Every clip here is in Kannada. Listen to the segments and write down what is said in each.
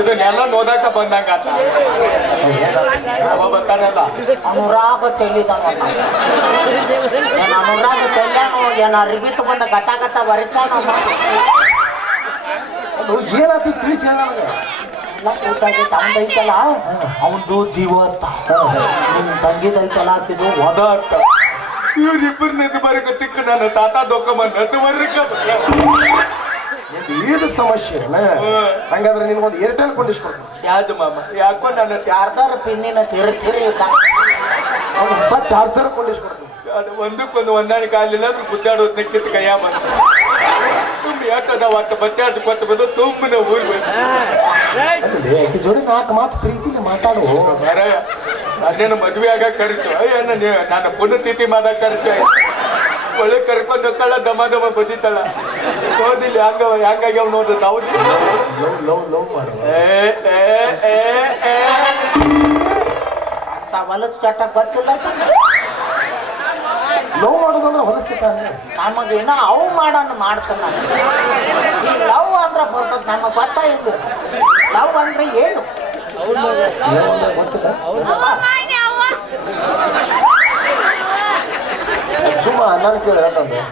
ಇದನ್ನೆಲ್ಲ ನೋದಾಕ ಬಂದಂಗ ಬರ್ತಾನಲ್ಲ ಅನುರಾಗ ತೆಲಿದ ಅನುರಾಗ ತೆಲ್ಯಾನು ಏನ ಅರಿಬಿ ತಗೊಂಡ ಗಚ ಗಚ ಬರಿಚಾನಮ್ಮ ಏನಾಯ್ತು ತಿಳಿಸಿ ಹೇಳ ನನಗೆ ತಂದೈತಲ್ಲ ಅವನದು ದಿವತ್ತ ನಿಮ್ ತಂಗಿದೈತಲ್ಲ ಹಾಕಿದ್ದು ಒದ ಅಕ್ಕ ಇವ್ರಿಬ್ಬರು ನದಿ ಬರಕತ್ತಿಕ್ಕ ನನ್ನ ತಾತ ದೊಕ್ಕಮ್ಮ ನದಿ ಬರ್ರಿಕ ಇದು ಸಮಸ್ಯೆ ಅಲ್ಲ ಹಂಗಾದ್ರೆ ನಿನ್ಗೊಂದು ಏರ್ಟೆಲ್ ಕೊಂಡಿಸ್ಕೊಡ್ತೀನಿ ಯಾವ್ದು ಮಾಮ ಯಾಕೋ ನನ್ನ ಯಾರ್ದಾರ ಪಿನ್ನಿನ ತಿರಿ ಹೊಸ ಚಾರ್ಜರ್ ಕೊಂಡಿಸ್ಕೊಡ್ತೀನಿ ಅದು ಒಂದಕ್ಕೊಂದು ಹೊಂದಾಣಿಕೆ ಆಗಲಿಲ್ಲ ಅದು ಗುದ್ದಾಡೋದು ನೆಕ್ಕಿತ್ತು ಕೈಯ ಬಂದು ತುಂಬ ಯಾಕದ ಒಟ್ಟು ಬಚ್ಚಾಡ್ದು ಕೊಟ್ಟು ಬಂದು ತುಂಬನ ಊರು ಆಕೆ ಜೋಡಿ 4 ಮಾತು ಪ್ರೀತಿಲಿ ಮಾತಾಡು ನಾನೇನು ಮದುವೆ ಆಗ ಕರಿತು ಅಯ್ಯನ್ನ ನನ್ನ ಪುಣ್ಯತಿಥಿ ಮಾದ ಕರಿತು ಒಳ್ಳೆ ಕರ್ಕೊಂಡು ಹೋಗ್ತಾಳ ದಮ ದಮ ಬದಿತಾಳ ಹೋದಿಲ್ಲ ಹಂಗಾಗ್ಯಾವ ನೋಡು ನಾವು ಲವ್ ಮಾಡು ಹೊಲದ ಚಟ ಗೊತ್ತಿಲ್ಲ ಲವ್ ಮಾಡೋದಂದ್ರೆ ಹೊಲಸ್ತಾನೆ ನಮಗೆ ಇನ್ನ ಅವು ಮಾಡೋಣ ಮಾಡ್ತಾನ ಈ ಲವ್ ಅಂದ್ರೆ ಬರ್ತದ ನಮಗೆ ಗೊತ್ತಾ ಇಲ್ಲ ಲವ್ ಅಂದ್ರೆ ಏನು ಗೊತ್ತಿಲ್ಲ ಸುಮ್ಮ ನಾನು ಕೇಳಿ ಯಾಕಂದ್ರೆ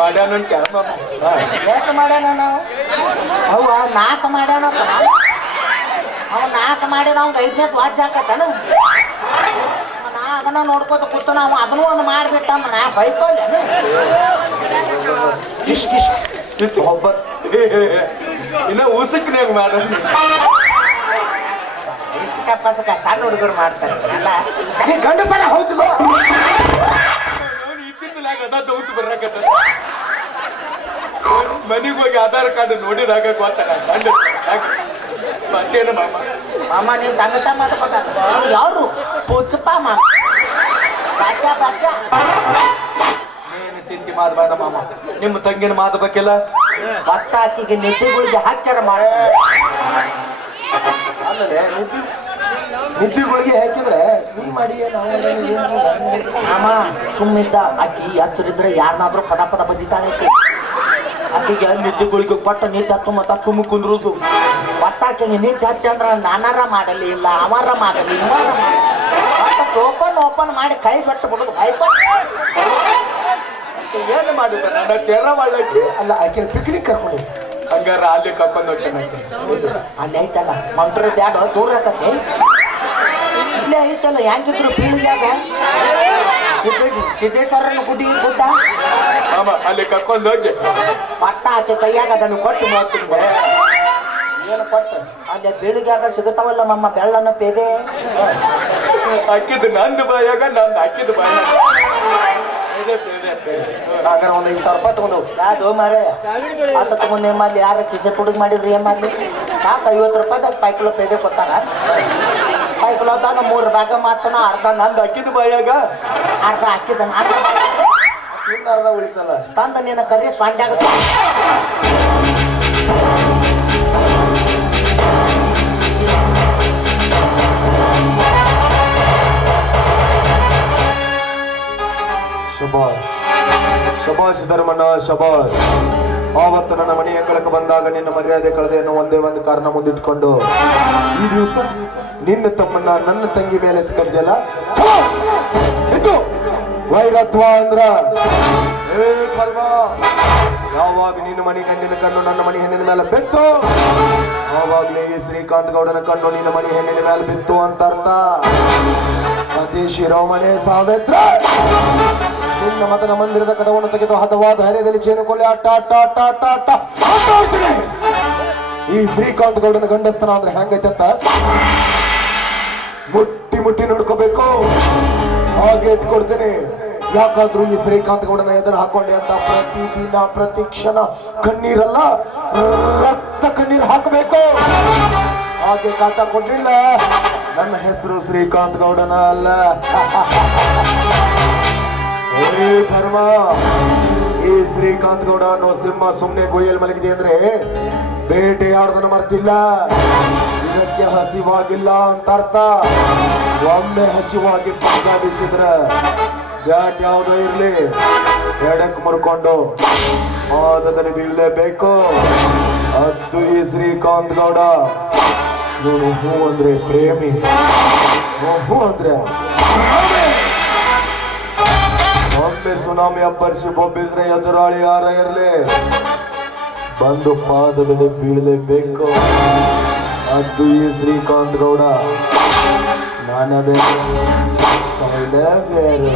ಮಾಡ್ಯಾನ ಎಷ್ಟು ಮಾಡ್ಯಾನ ನಾವು ಅವ 4 ಮಾಡ್ಯಾನ ಅವ 4 ಮಾಡಿದ ಅವ್ಗೆ 5ನೇ ವಾಚ್ ಹಾಕತ್ತಾನ ನಾ ಅದನ್ನ ನೋಡ್ಕೋತ ಕೂತು ನಾವು ಅದನ್ನೂ ಒಂದು ಮಾಡಿಬಿಟ್ಟಮ್ಮ ನಾ ಬೈತೋಲ್ಲ ಇಷ್ಟು ಒಬ್ಬ ಇನ್ನ ಉಸುಕ್ನಾಗ ಮಾಡ ಪಸಕ ಸಣ್ಣ ಹುಡುಗರು ಮಾಡ್ತಾರೆ ಅಲ್ಲ ಗಂಡಸರ ಹೌದಿಲ್ಲ ಇತ್ತಿತ್ತಲಾಗ ಅದ ದೌತ್ ಬರಕತ್ತ ಮನೆಗೆ ಹೋಗಿ ಆಧಾರ್ ಕಾರ್ಡ್ ನೋಡಿದಾಗ ಗೊತ್ತಾಗ ಗಂಡ ಮತ್ತೇನು ಮಾಮ ಮಾಮ ನೀವು ಸಂಗತ ಮಾಡ್ಕೊತಾರ ಯಾರು ಪುಚ್ಚಪ್ಪ ಮಾಮ ಬಾಚಾ ಬಾಚಾ ಏನು ತಿಂತಿ ಮಾತಬೇಡ ಮಾಮ ನಿಮ್ಮ ತಂಗಿನ ಮಾತಬೇಕಿಲ್ಲ ಭತ್ತ ಆಕಿಗೆ ನಿದ್ದೆಗಳಿಗೆ ಹಾಕ್ಯಾರ ಮಾಡ ಆಮೇಲೆ ನಿದ್ದಿಗಳಿಗೆ ಹಾಕಿದ್ರೆ ನೀ ಮಾಡಿ ಮಾಮ ಸುಮ್ಮಿದ್ದ ಆಕಿ ಹಚ್ಚರಿದ್ರೆ ಯಾರನ್ನಾದ್ರೂ ಪದ ಪದ ಬದಿತಾಳೆ ಆಕಿಗೆ ನಿದ್ದೆಗಳಿಗೆ ಪಟ್ಟ ನಿದ್ದೆ ಹತ್ತು ಮತ್ತ ಸುಮ್ಮ ಕುಂದ್ರುದು ಭತ್ತ ಆಕಿಗೆ ನಿದ್ದೆ ಹತ್ತಿ ಅಂದ್ರ ನಾನಾರ ಮಾಡಲಿ ಇಲ್ಲ ಅವಾರ ಮಾಡಲಿ ಇವಾರ ಓಪನ್ ಮಾಡಿ ಕೈ ಬಟ್ಟು ಬಿಡುದು ಏನು ಮಾಡಿದ ನನ್ನ ಚೆರ ಒಳ್ಳಕ್ಕೆ ಅಲ್ಲ ಆಕೆ ಪಿಕ್ನಿಕ್ ಕರ್ಕೊಂಡು ಹಂಗಾರ ಅಲ್ಲಿ ಕರ್ಕೊಂಡು ಹೋಗ್ತಾನೆ ಅಲ್ಲಿ ಐತಲ್ಲ ಮಂಟ್ರ ಬ್ಯಾಡ ದೂರ ಆಕತಿ ಇಲ್ಲೇ ಐತಲ್ಲ ಹೆಂಗಿದ್ರು ಬೀಳಿಗ್ಯಾಗ ಸಿದ್ದೇಶ್ವರನ ಗುಡಿ ಗುಡ್ಡ ಮಾಮ ಅಲ್ಲಿ ಕರ್ಕೊಂಡು ಹೋಗಿ ಪಟ್ಟ ಆಕೆ ಕೈಯಾಗ ಅದನ್ನು ಕೊಟ್ಟು ನೋಡ್ತೀನಿ ಏನು ಕೊಟ್ಟು ಅಲ್ಲಿ ಬೀಳಿಗ್ಯಾಗ ಸಿಗುತ್ತಾವಲ್ಲ ಮಮ್ಮ ಬೆಳ್ಳನ ಪೇದೆ ಹಾಕಿದ್ದು ನಂದು ಬಾಯಾಗ ನಂದು ಹಾಕಿದ್ದು ಬಾಯಾಗ ಹಾಗಾದ್ರೆ ಒಂದು 5,000 ರೂಪಾಯಿ ತಗೊಂಡು ಯಾವ್ದು ಮಾರೇ ಆತ ತಗೊಂಡು ಏನ್ ಮಾಡ್ಲಿ ಯಾರ ಕಿಸೆ ತುಡುಗ್ ಮಾಡಿದ್ರಿ ಏನ್ ಮಾಡ್ಲಿ ಸಾಕು 50 ರೂಪಾಯಿದಾಗ 5 ಕಿಲೋ ಪೇದೆ ಕೊಟ್ಟಾರ 5 ಕಿಲೋದಾಗ 3 ಭಾಗ ಮಾತನ ಅರ್ಧ ನಂದು ಹಾಕಿದ್ದು ಬಾಯಾಗ ಅರ್ಧ ಹಾಕಿದ ಇನ್ನು ಅರ್ಧ ಉಳಿತಲ್ಲ ತಂದ ನಿನ್ನ ಕರಿ ಸ್ವಾಂಡ್ಯಾಗ ಶಬಾಷ್ ಧರ್ಮಣ್ಣ ಶಬಾಷ್. ಆವತ್ತು ನನ್ನ ಮನೆ ಅಂಗಳಕ್ಕೆ ಬಂದಾಗ ನಿನ್ನ ಮರ್ಯಾದೆ ಕಳೆದೆ ಅನ್ನೋ ಒಂದೇ ಒಂದು ಕಾರಣ ಮುಂದಿಟ್ಕೊಂಡು ಈ ದಿವಸ ನಿನ್ನ ತಮ್ಮನ್ನ ನನ್ನ ತಂಗಿ ಮೇಲೆ ಎತ್ಕಡ್ದಲ್ಲ ಇದು ವೈರತ್ವ ಅಂದ್ರ ಏ ಕರ್ಮ. ಯಾವಾಗ ನಿನ್ನ ಮನೆ ಗಂಡಿನ ಕಣ್ಣು ನನ್ನ ಮನೆ ಹೆಣ್ಣಿನ ಮೇಲೆ ಬಿತ್ತು ಆವಾಗ್ಲೇ ಈ ಶ್ರೀಕಾಂತ್ ಗೌಡನ ಕಣ್ಣು ನಿನ್ನ ಮನೆ ಹೆಣ್ಣಿನ ಮೇಲೆ ಬಿತ್ತು ಅಂತ ಅರ್ಥ. ಸತೀಶ್ ಶಿರೋಮಣಿ ಸಾವಿತ್ರ ನಿನ್ನ ಮತನ ಮಂದಿರದ ಕದವನ್ನು ತೆಗೆದು ಹದವಾದ ಹರಿಯದಲ್ಲಿ ಚೇನು ಕೊಲೆ ಆಟ ಆಟ ಆಟ ಆಟ ಆಟ ಆಟ ಆಡ್ತೀನಿ. ಈ ಶ್ರೀಕಾಂತ್ ಗೌಡನ ಗಂಡಸ್ತನ ಅಂದ್ರೆ ಹೆಂಗೈತೆ ಅಂತ ಮುಟ್ಟಿ ಮುಟ್ಟಿ ನೋಡ್ಕೋಬೇಕು. ಹಾಗೆ ಇಟ್ಕೊಡ್ತೀನಿ. ಯಾಕಾದ್ರೂ ಈ ಶ್ರೀಕಾಂತ್ ಗೌಡನ ಎದುರು ಹಾಕೊಂಡೆ ಅಂತ ಪ್ರತಿದಿನ ಪ್ರತಿ ಕ್ಷಣ ಕಣ್ಣೀರಲ್ಲ ರಕ್ತ ಕಣ್ಣೀರು ಹಾಕಬೇಕು. ಹಾಗೆ ಕಾಟ ಕೊಡ್ಲಿಲ್ಲ ನನ್ನ ಹೆಸರು ಶ್ರೀಕಾಂತ್ ಗೌಡನ ಅಲ್ಲ. ಏ ಧರ್ಮ, ಈ ಶ್ರೀಕಾಂತ್ ಗೌಡ ಅನ್ನೋ ಸಿಂಹ ಸುಮ್ನೆ ಗೊಯ್ಯಲ್ ಮಲಗಿದೆ ಅಂದ್ರೆ ಬೇಟೆಯಾಡೋದನ್ನ ಮರ್ತಿಲ್ಲ. ಇದಕ್ಕೆ ಹಸಿವಾಗಿಲ್ಲ ಅಂತ ಅರ್ಥ. ಒಮ್ಮೆ ಹಸಿವಾಗಿ ಪಂಜ ಬೀಸಿದ್ರ ಬ್ಯಾಟ್ ಯಾವುದೋ ಇರ್ಲಿ ಎಡಕ್ ಮುರ್ಕೊಂಡು ಪಾದದಲ್ಲಿ ಬೀಳಲೇಬೇಕು. ಅದು ಈ ಶ್ರೀಕಾಂತ್ ಗೌಡ. ಇವನು ಹೂ ಅಂದ್ರೆ ಪ್ರೇಮಿ, ಹೂ ಅಂದ್ರೆ ಒಮ್ಮೆ ಸುನಾಮಿ ಅಬ್ಬರಿಸಿ ಬೊಬ್ಬಿದ್ರೆ ಎದುರಾಳಿ ಯಾರ ಇರ್ಲಿ ಬಂದು ಪಾದದಲ್ಲಿ ಬೀಳಲೇಬೇಕು. ಅದು ಈ ಶ್ರೀಕಾಂತ್ ಗೌಡ. ನಾನೇ ಬೇರೆ ಬೇರೆ